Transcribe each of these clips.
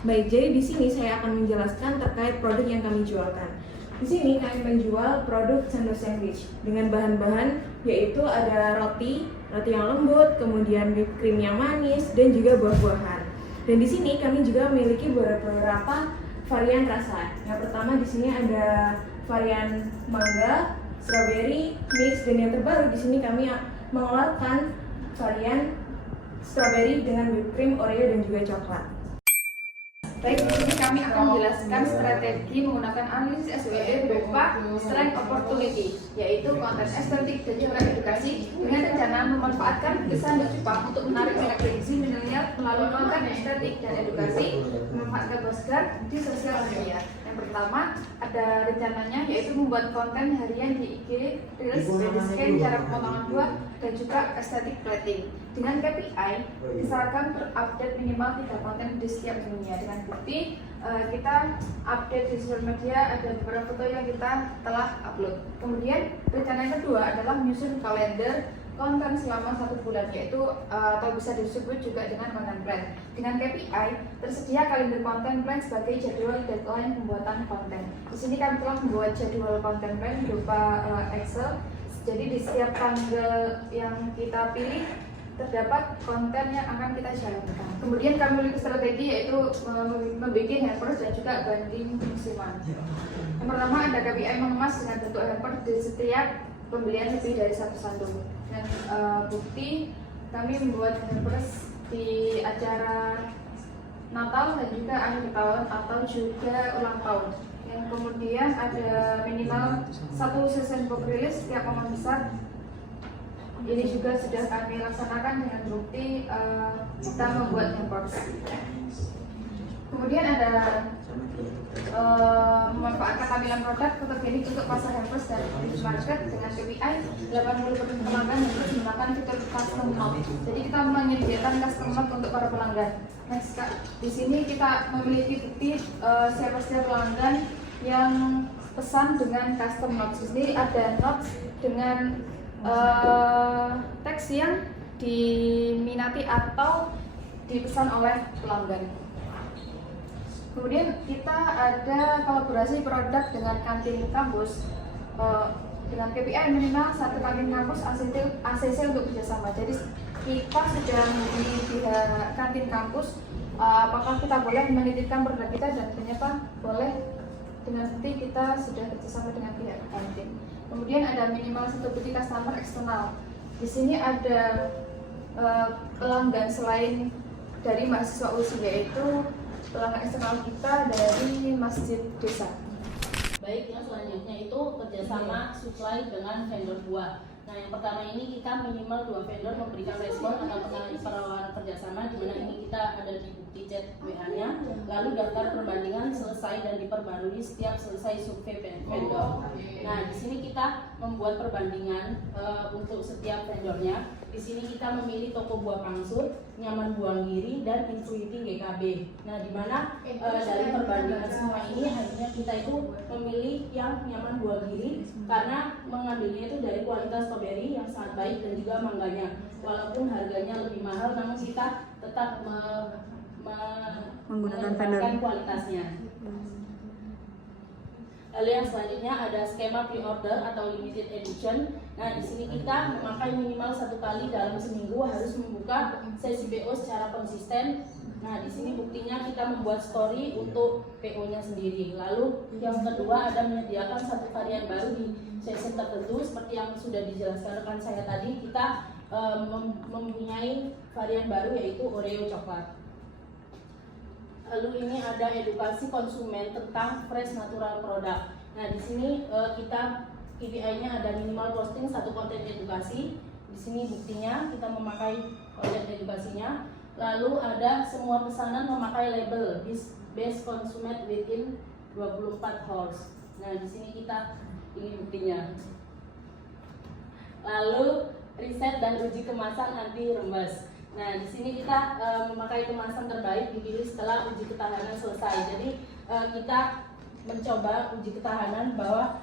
Baik, jadi di sini saya akan menjelaskan terkait produk yang kami jualkan. Di sini kami menjual produk cendol sandwich dengan bahan-bahan yaitu ada roti yang lembut, kemudian whipped cream yang manis, dan juga buah-buahan. Dan di sini kami juga memiliki beberapa varian rasa. Yang pertama di sini ada varian mangga, strawberry, mix, dan yang terbaru di sini kami mengeluarkan varian strawberry dengan whipped cream, Oreo, dan juga coklat. Baik, di sini kami akan menjelaskan strategi menggunakan analisis SWOT berupa strength opportunity, yaitu konten estetik dan juga edukasi dengan rencana memanfaatkan kesan dan Jepang untuk menarik minat Gen Z milenial melalui konten estetik dan edukasi, memanfaatkan buzzer di sosial media. Yang pertama ada rencananya yaitu membuat konten harian di IG, Reels, body scan, cara pemotongan buah, dan juga estetik plating. Dengan KPI, misalkan terupdate minimal 3 konten di setiap minggunya. Dengan bukti kita update di sosial media ada beberapa foto yang kita telah upload. Kemudian rencana yang kedua adalah menyusun kalender konten selama 1 bulan, yaitu atau bisa disebut juga dengan content plan. Dengan KPI tersedia kalender content plan sebagai jadwal deadline pembuatan konten. Di sini kami telah membuat jadwal content plan berupa Excel. Jadi di setiap tanggal yang kita pilih terdapat konten yang akan kita jalankan. Kemudian kami memiliki strategi yaitu membuat hampers dan juga banding musiman. Yang pertama ada KPI mengemas dengan bentuk hampers di setiap pembelian lebih dari 1 sandung. Dan bukti kami membuat hampers di acara Natal dan juga akhir tahun atau juga ulang tahun. Yang kemudian ada minimal 1 season book release setiap momen besar. Ini juga sudah kami laksanakan dengan bukti kita membuat hampers. Kemudian ada memanfaatkan tampilan produk fotogenik untuk pasar hampers dan niche market dengan KPI 80% pelanggan yang terus menggunakan fitur custom note. Jadi kita menyediakan custom note untuk para pelanggan. Next, di sini kita memiliki bukti siapa pelanggan yang pesan dengan custom notes. Di sini ada notes dengan teks yang diminati atau dipesan oleh pelanggan. Kemudian kita ada kolaborasi produk dengan kantin kampus dengan KPI minimal 1 kantin kampus ACC untuk kerjasama. Jadi kita sudah di pihak kantin kampus apakah kita boleh menitipkan produk kita, dan ternyata boleh dengan bukti kita sudah kerjasama dengan pihak kantin. Kemudian ada minimal 1 bukti customer eksternal. Di sini ada pelanggan selain dari mahasiswa USI, yaitu pelanggan eksternal kita dari masjid desa. Baik, yang selanjutnya itu kerjasama supply dengan vendor buah. Nah, yang pertama ini kita minimal 2 vendor memberikan respon atau penawaran kerjasama, di mana ini kita ada di bukti chat WA-nya. Lalu daftar perbandingan selesai dan diperbarui setiap selesai survei vendor. Nah, di sini kita membuat perbandingan untuk setiap vendornya. Di sini kita memilih toko buah Pangsut, Nyaman Buanggiri, dan Intuiti GKB. Nah, di mana dari perbandingan semua ini akhirnya kita itu memilih yang Nyaman Buanggiri karena mengambilnya itu dari kualitas strawberry yang sangat baik dan juga mangganya. Walaupun harganya lebih mahal, namun kita tetap menggunakan kualitasnya. Lalu yang selanjutnya ada skema pre-order atau limited edition. Nah, di sini kita memakai minimal 1 kali dalam seminggu harus membuka sesi PO secara konsisten. Nah, di sini buktinya kita membuat story untuk PO-nya sendiri. Lalu yang kedua ada menyediakan 1 varian baru di sesi tertentu seperti yang sudah dijelaskan rekan saya tadi. Kita mempunyai varian baru yaitu Oreo coklat. Lalu ini ada edukasi konsumen tentang fresh natural product. Nah, di sini kita KPI-nya ada minimal posting 1 konten edukasi. Di sini buktinya kita memakai konten edukasinya. Lalu ada semua pesanan memakai label best consumed within 24 hours. Nah, di sini kita ini buktinya. Lalu riset dan uji kemasan anti rembes. Nah, di sini kita memakai kemasan terbaik dipilih setelah uji ketahanan selesai. Jadi kita mencoba uji ketahanan bahwa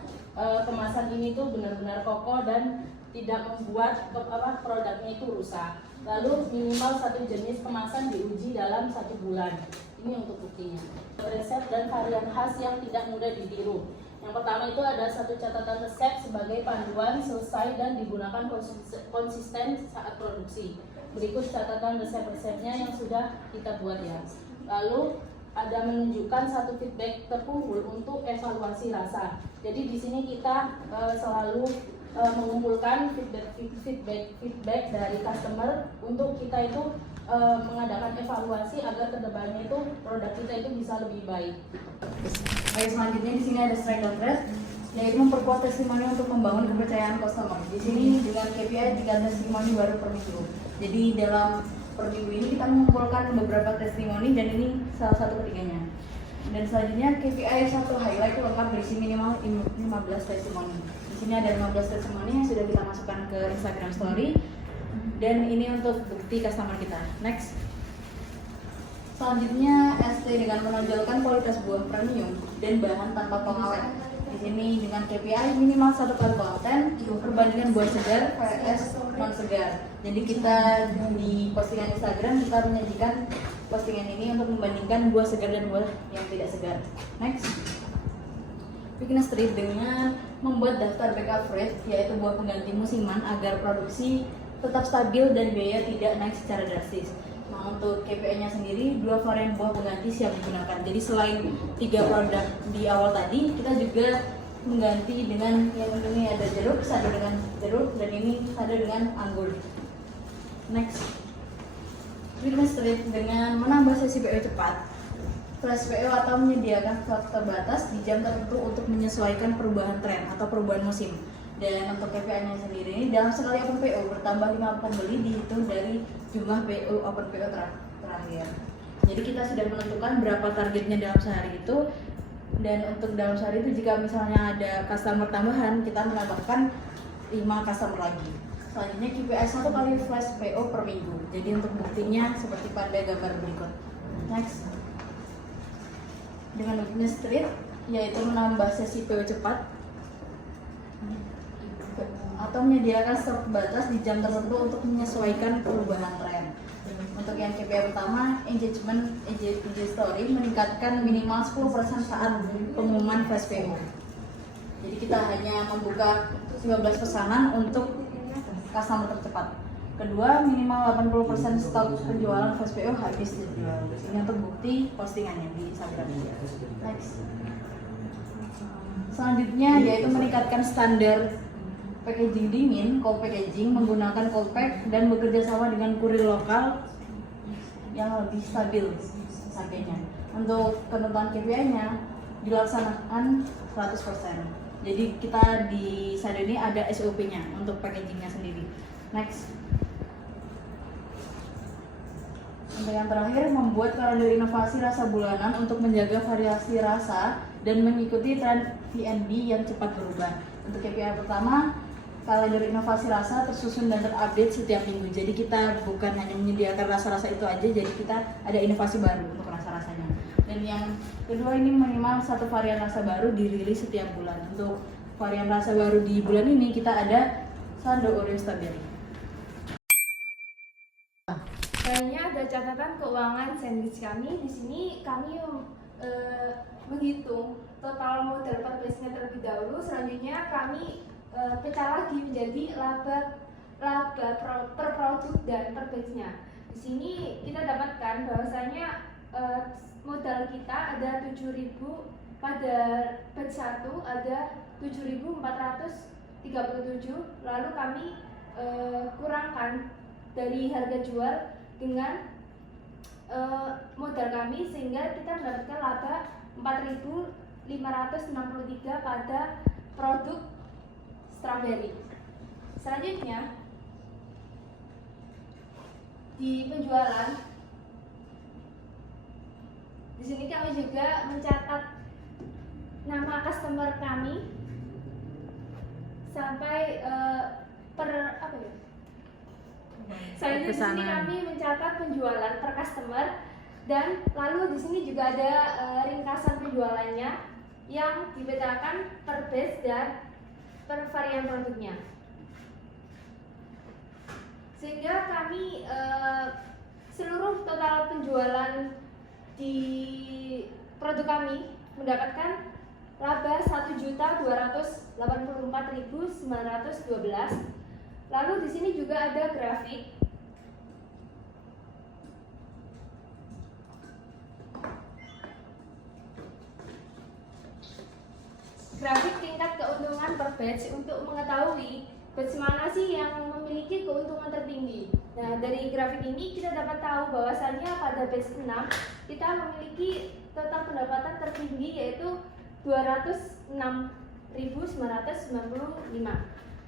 kemasan ini tuh benar-benar kokoh dan tidak membuat produknya itu rusak. Lalu minimal 1 jenis kemasan diuji dalam 1 bulan. Ini untuk buktinya. Resep dan varian khas yang tidak mudah ditiru. Yang pertama itu ada satu catatan resep sebagai panduan selesai dan digunakan konsisten saat produksi. Berikut catatan resep-resepnya yang sudah kita buat ya. Lalu ada menunjukkan satu feedback terkumpul untuk evaluasi rasa. Jadi di sini kita selalu mengumpulkan feedback dari customer untuk kita itu mengadakan evaluasi agar kedepannya itu produk kita itu bisa lebih baik. Baik, selanjutnya di sini ada strike and trust, yaitu memperkuat testimoni untuk membangun kepercayaan customer. Di sini dengan KPI 3 testimoni baru per minggu. Jadi dalam per minggu ini kita mengumpulkan beberapa testimoni dan ini salah satu ketiganya. Dan selanjutnya KPI 1 highlight lengkap berisi minimal 15 testimoni. Di sini ada 15 testimoni yang sudah kita masukkan ke Instagram Story. Dan ini untuk bukti customer kita. Next. Selanjutnya ST dengan menonjolkan kualitas buah premium dan bahan tanpa pengawet. Di sini dengan KPI minimal 1 kali konten perbandingan buah segar vs non segar. Jadi kita di postingan Instagram kita menyajikan postingan ini untuk membandingkan buah segar dan buah yang tidak segar. Next. Bikin street dengan membuat daftar backup rate, yaitu buah pengganti musiman agar produksi tetap stabil dan biaya tidak naik secara drastis. Nah, untuk KPI-nya sendiri 2 varian buah pengganti siap digunakan. Jadi selain 3 produk di awal tadi, kita juga mengganti dengan yang ini ada jeruk, sado dengan jeruk, dan ini sado dengan anggur. Next, Fitness Street dengan menambah sesi PO cepat, flash PO atau menyediakan slot terbatas di jam tertentu untuk menyesuaikan perubahan tren atau perubahan musim. Dan untuk KPI-nya sendiri ini dalam sekali open PO bertambah 5 pembeli dihitung dari jumlah PO open PO terakhir. Jadi kita sudah menentukan berapa targetnya dalam sehari itu, dan untuk dalam sehari itu jika misalnya ada customer tambahan kita menambahkan 5 customer lagi. Selanjutnya KPI 1 kali flash PO per minggu. Jadi untuk buktinya seperti pada gambar berikut. Next. Dengan buktinya street yaitu menambah sesi PO cepat atau menyediakan stok batas di jam tertentu untuk menyesuaikan perubahan tren. Untuk yang KPI pertama, engagement IG story meningkatkan minimal 10% saat pengumuman flash PO. Jadi kita hanya membuka 15 pesanan untuk customer tercepat. Kedua, minimal 80% stok penjualan flash PO habis dijual. Ini untuk bukti postingannya di Instagram. Next. Selanjutnya yaitu meningkatkan standar packaging dingin, cold packaging menggunakan cold pack dan bekerja sama dengan kurir lokal yang lebih stabil harganya. Untuk ketentuan KPI-nya dilaksanakan 100%. Jadi kita di Sado ini ada SOP-nya untuk packagingnya sendiri. Next. Untuk yang terakhir, membuat kalender inovasi rasa bulanan untuk menjaga variasi rasa dan mengikuti tren V&B yang cepat berubah. Untuk KPI pertama, kalender inovasi rasa tersusun dan terupdate setiap minggu. Jadi kita bukan hanya menyediakan rasa-rasa itu aja, jadi kita ada inovasi baru untuk rasa-rasanya. Dan yang kedua ini minimal 1 varian rasa baru dirilis setiap bulan. Untuk varian rasa baru di bulan ini kita ada Sando Oreo Strawberry. Selanjutnya ada catatan keuangan sandwich kami. Di sini kami menghitung total modal per batch-nya terlebih dahulu. Selanjutnya kami pecah lagi menjadi laba per produk dan per batch-nya. Di sini kita dapatkan bahwasanya modal kita ada 7.000 pada batch 1 ada 7.437, lalu kami kurangkan dari harga jual dengan modal kami sehingga kita mendapatkan laba 4.563 pada produk strawberry. Selanjutnya di penjualan, di sini kami juga mencatat nama customer kami sampai Selanjutnya di sini kami mencatat penjualan per customer, dan lalu di sini juga ada ringkasan penjualannya yang dibedakan per batch dan per varian produknya. Sehingga kami seluruh total penjualan di produk kami mendapatkan laba 1.284.912. Lalu di sini juga ada grafik. Grafik tingkat keuntungan per batch untuk mengetahui batch mana sih yang memiliki keuntungan tertinggi. Nah, dari grafik ini kita dapat tahu bahwasannya pada batch 6 kita memiliki total pendapatan tertinggi yaitu 206.995.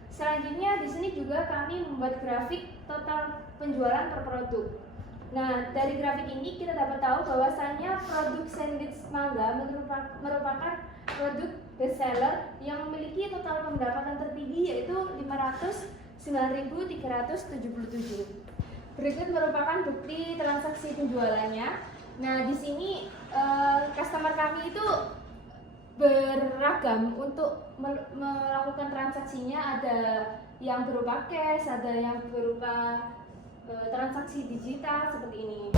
Selanjutnya di sini juga kami membuat grafik total penjualan per produk. Nah, dari grafik ini kita dapat tahu bahwasannya produk sandwich mangga merupakan produk bestseller yang memiliki total pendapatan tertinggi yaitu 509.377. Berikut merupakan bukti transaksi penjualannya. Nah, di sini customer kami itu beragam untuk melakukan transaksinya, ada yang berupa cash, ada yang berupa transaksi digital seperti ini.